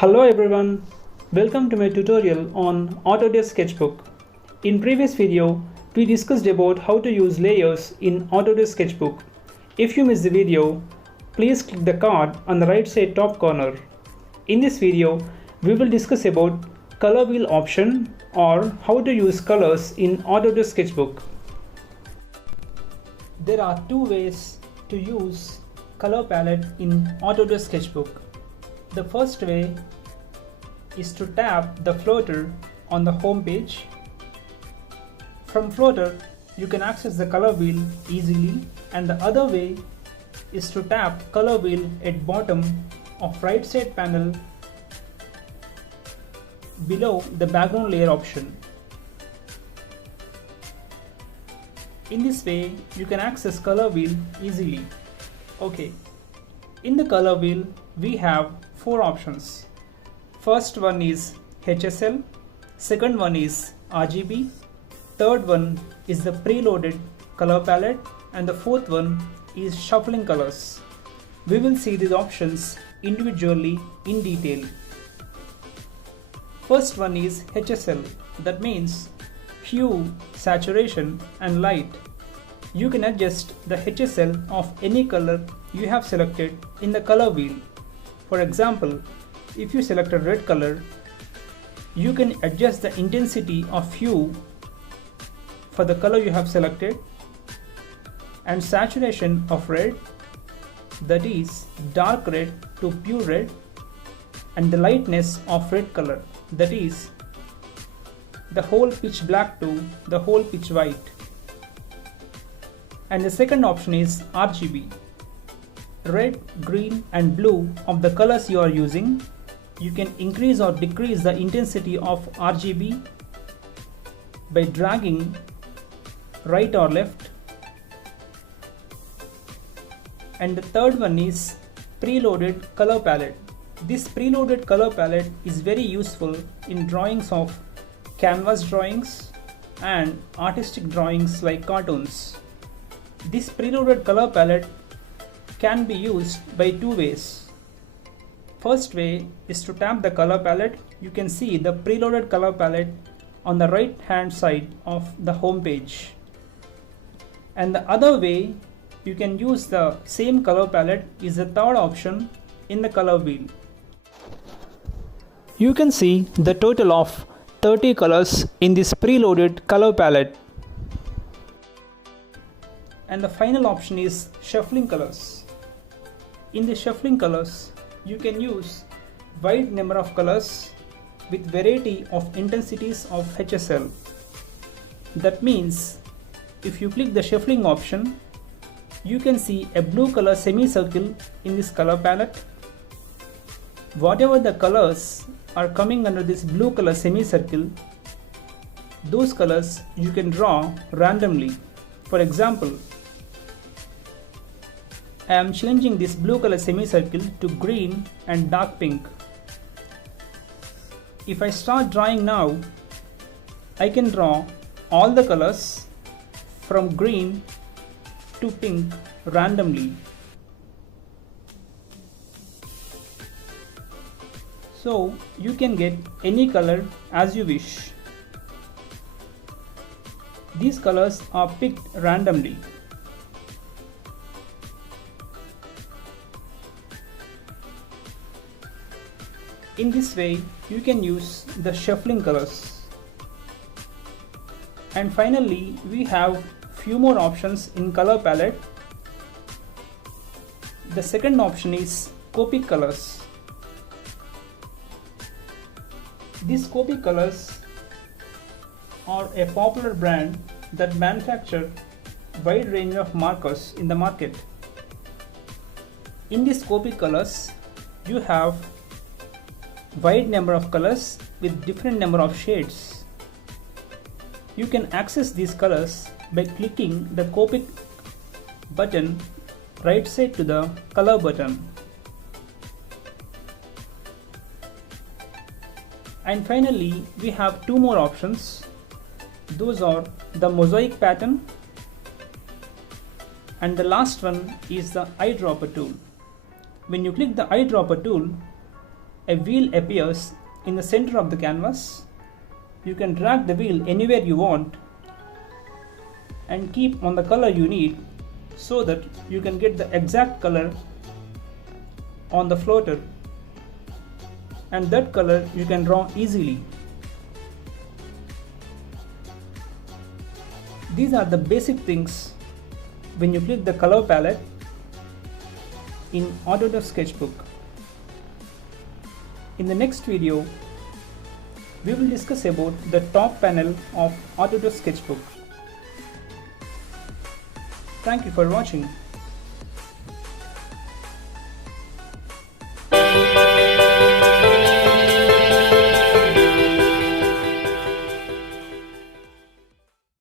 Hello everyone, welcome to my tutorial on Autodesk Sketchbook. In previous video, we discussed about how to use layers in Autodesk Sketchbook. If you missed the video, please click the card on the right side top corner. In this video, we will discuss about color wheel option or how to use colors in Autodesk Sketchbook. There are two ways to use color palette in Autodesk Sketchbook. The first way is to tap the floater on the home page. From floater, you can access the color wheel easily, and the other way is to tap color wheel at bottom of right side panel below the background layer option. In this way, you can access color wheel easily. Okay, in the color wheel, we have four options. First one is HSL, second one is RGB, third one is the preloaded color palette, and the fourth one is shuffling colors. We will see these options individually in detail. First one is HSL, that means hue, saturation and light. You can adjust the HSL of any color you have selected in the color wheel. For example, if you select a red color, you can adjust the intensity of hue for the color you have selected, and saturation of red, that is dark red to pure red, and the lightness of red color, that is the whole pitch black to the whole pitch white. And the second option is RGB. Red, green and blue of the colors you are using. You can increase or decrease the intensity of RGB by dragging right or left. And the third one is preloaded color palette. This preloaded color palette is very useful in drawings of canvas drawings and artistic drawings like cartoons. This preloaded color palette can be used by two ways. First way is to tap the color palette. You can see the preloaded color palette on the right hand side of the home page. And the other way you can use the same color palette is the third option in the color wheel. You can see the total of 30 colors in this preloaded color palette. And the final option is shuffling colors. In the shuffling colors, you can use wide number of colors with variety of intensities of HSL. That means if you click the shuffling option, you can see a blue color semicircle in this color palette. Whatever the colors are coming under this blue color semicircle, those colors you can draw randomly. For example, I am changing this blue color semicircle to green and dark pink. If I start drawing now, I can draw all the colors from green to pink randomly. So you can get any color as you wish. These colors are picked randomly. In this way, you can use the shuffling colors. And finally, we have few more options in color palette. The second option is Copic colors. These Copic colors are a popular brand that manufacture wide range of markers in the market. In these Copic colors, you have wide number of colors with different number of shades. You can access these colors by clicking the Copic button right side to the color button. And finally, we have two more options. Those are the mosaic pattern, and the last one is the eyedropper tool. When you click the eyedropper tool, a wheel appears in the center of the canvas. You can drag the wheel anywhere you want and keep on the color you need so that you can get the exact color on the floater, and that color you can draw easily. These are the basic things when you click the color palette in Autodesk Sketchbook. In the next video, we will discuss about the top panel of Autodesk Sketchbook. Thank you for watching.